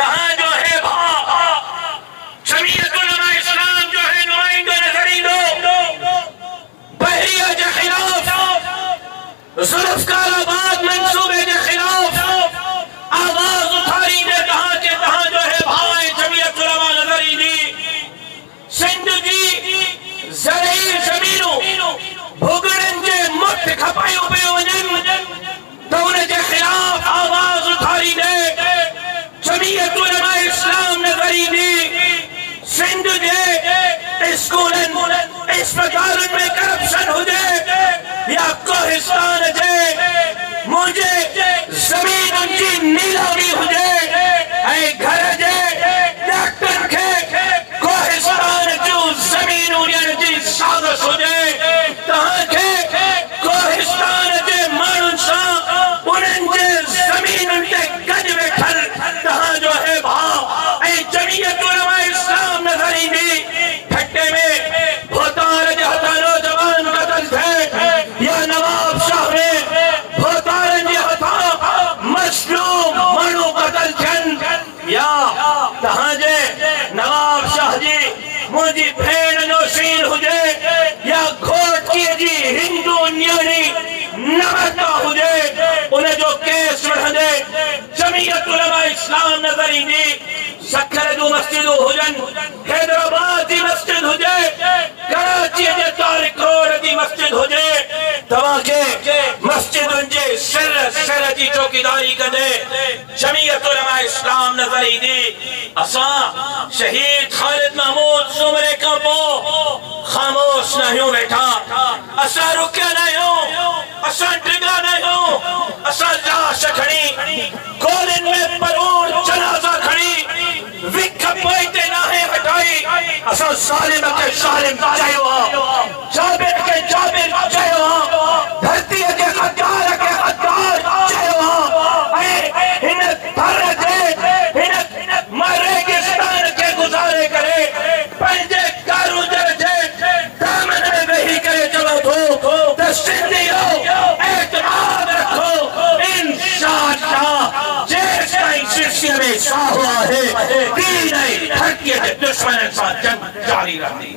कहाँ जो है जमीयत उलमा इस्लाम जो है नुमाइंदो नजरींदो बहरिया के खिलाफ जुल्फकाराबाद मंसूबे के खिलाफ आवाज उठाई ने कहा के कहा जो है भाई जमीयत उलमा नजरींदी सिंध जी ज़रई ज़मीनों भुगड़न जे मुठ खपायो पे वजन तो उन के खिलाफ आवाज उठाई ने जमीयत उलमा इस्लाम नजरींदी सिंध जे स्कूलन अस्पतालन में करप्शन हो जाए या कोहिस्तान जे मुझे जमीन की नीलामी हो जाए घर जे डॉक्टर के कोहिस्तान जो जमीन जी साजिश हो जाए तहां के कोहिस्तान जे माण्हुनि सां उन्हनि जे ज़मीनुनि ते गॾु वेठल तहां जो है भाउ ऐं जमीयत उलमा इस्लाम नज़र ईंदी ठटे में भोतार जे हथां नौजवान क़त्ल थिए या नवाब शाह में भोतारनि जे हथां मज़लूम माण्हू क़त्ल थियनि या तहां जे नवाब शाह जी मुंहिंजी भेण नौशीन हुजे या घोटकीअ जी हिंदू न्याणी नमता हुजे उन जो केस वठंदे जमीयत उलमा इस्लाम नज़र ईंदी सखर जूं मस्जिदूं हुजनि हैदराबाद जी मस्जिद हुजे कराची जे तारिक रोड जी मस्जिद हुजे तव्हांखे मस्जिदुनि जे सिर जी चौकीदारी कंदे जमीयत उलमा इस्लाम नज़र ईंदी असां शहीद ख़ालिद महमूद सुमरे खां पोइ ख़ामोश न आहियूं वेठा असां रुकिया न आहियूं असां डिॻा न आहियूं असां लाश खणी गोलियुनि में परूर जनाज़ा खणी विख पोइते नाहे हटाई असां ज़ालिम खे ज़ालिम चयो जाबिर खे जाबिर चयो धरतीअ जे गद्दार खे गद्दार चयो ऐं हिन धर ते हिन रेगिस्तान खे गुज़ारे करे पंहिंजे कारूदर जे दामन में वेही करे चलो थो त सिंधियो एतमाद रखो इंशाअल्लाह जेसि ताईं सिलसिले में साह आहे दीन ऐं धरतीअ जे दुश्मननि सां जंग जारी रहंदी।